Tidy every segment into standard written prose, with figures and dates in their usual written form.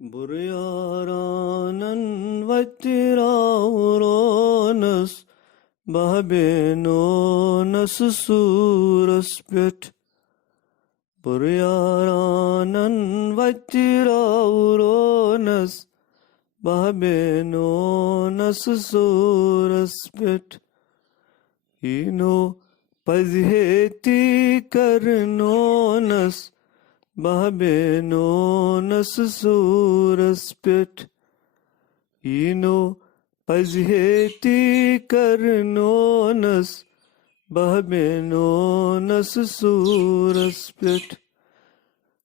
Buryaranın vattirauronas bahbenonas suraspet. Buryaranın vattirauronas bahbenonas suraspet. Ino pazheti karnonas bahbenonas suraspet. Ino pazheti karnonas bahbenonas suraspet.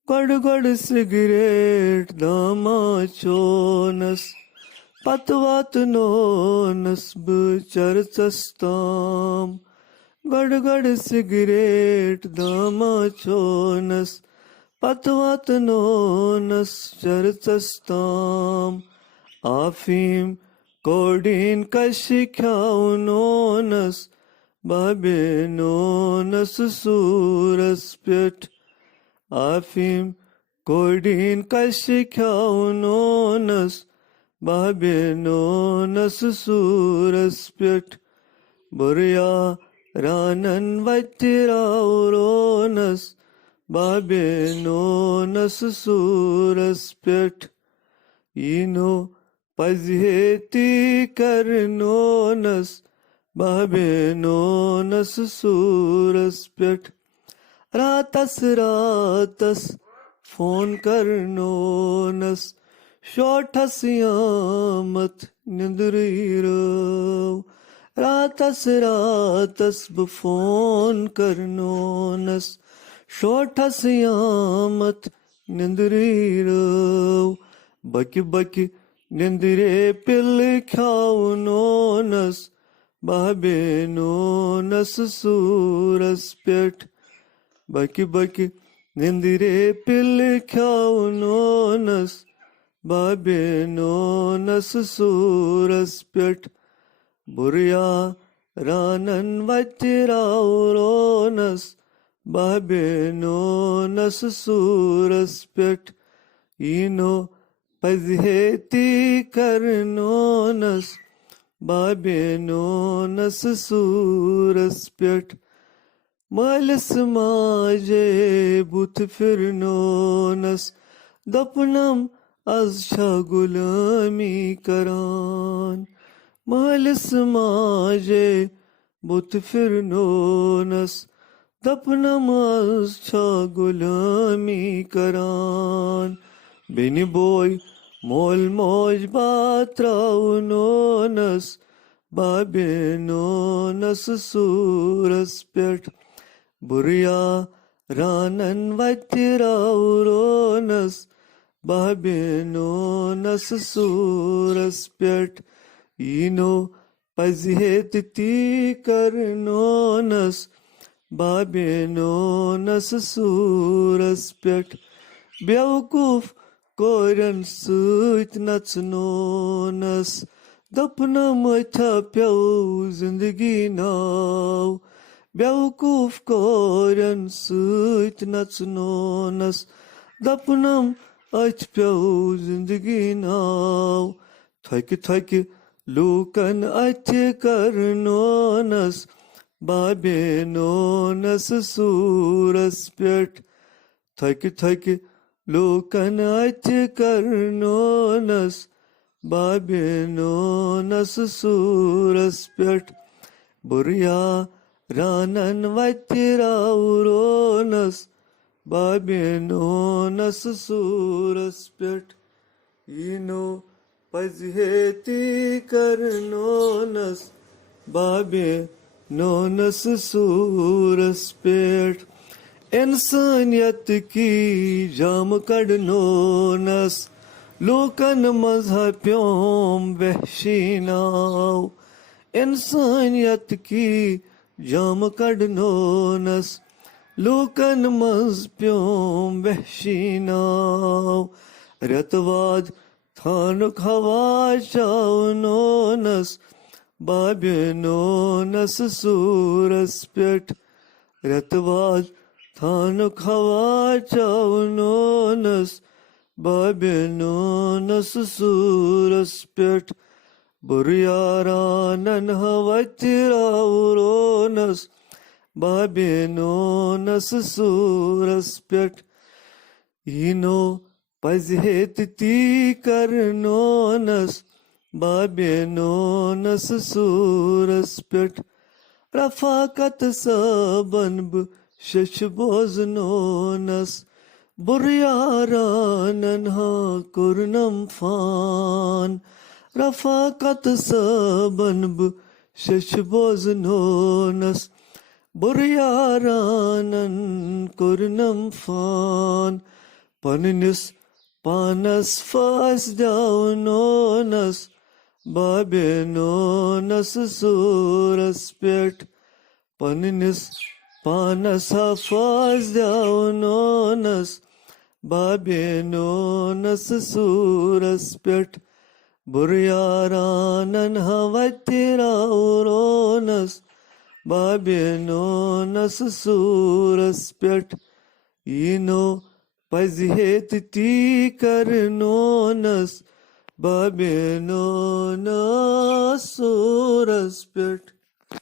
Gad gad cigarette damachonas patvatnonas bcharchastam. Gad gad cigarette damachonas patvatnonas charchastam. Afim kodin kashikaunonas babenonas suraspet. Afim kodin kashikaunonas babenonas suraspet. Burya ranan vattirauronas babenonas suraspet. Ino pazheti karnonas bahbenonas suraspet. Ratas ratas phone karnonas shotas yamat nindrirav. Ratas ratas phone karnonas shotas yamat nindrirav. Baki baki nindire pil khaunonas bahbenonas suraspet. Baki baki nindire pil khaunonas babenonas suraspet. Burya ranan vattirauronas babenonas suraspet. Ino pazheti karnonas babenonas suraspet. Malis maje but firnonas dapnam az şagulami karan. Malis maje but firnonas dapnam az şagulami karan. Beni boy mol moj batraunonas babenonas suraspet. Burya ranan vattirauronas bahbenonas suraspet. Ino pazheti karnonas babenonas suraspet. Bevkuf koran süt naçnonas dapnam thapiau zindagi nav. Bevkuf koran süt naçnonas dapnam thapiau zindagi nav. Thaki thaki lukan ache karnonas babenonas suraspet. Thaki thaki lukan ache karnonas babenonas suraspet. Burya ranan vattirauronas babenonas suraspet. Ino pazheti karnonas babenonas suraspet. İnsaniyet ki jam kadnonas lokan mazhabiyom vehshinav. İnsaniyet ki jam kadnonas lokan mazhabiyom vehshinav. Ratvad thanuk hava chaunonas babenonas suraspet. Ratvad thanuk hava chaunonas Babinonus Suras Pet Buryaranan Havatirauronas Babinonus Suras Pet Ino Pazhetiti Karnonas Babinonus Suras Pet Rafakat Sabanb Shashboznonas Buryaranan ha kurnam fan Rafakat sabanb shashboznonas Buryaranan kurnam fan Paninis panas fasdaunonas Babinonas suras pet Paninis panas fasdaunonas Babinonas suras pet Buryaranan havatirauronas Babinonas suras pet Ino pazhetiti karnonas Babinonas suras pet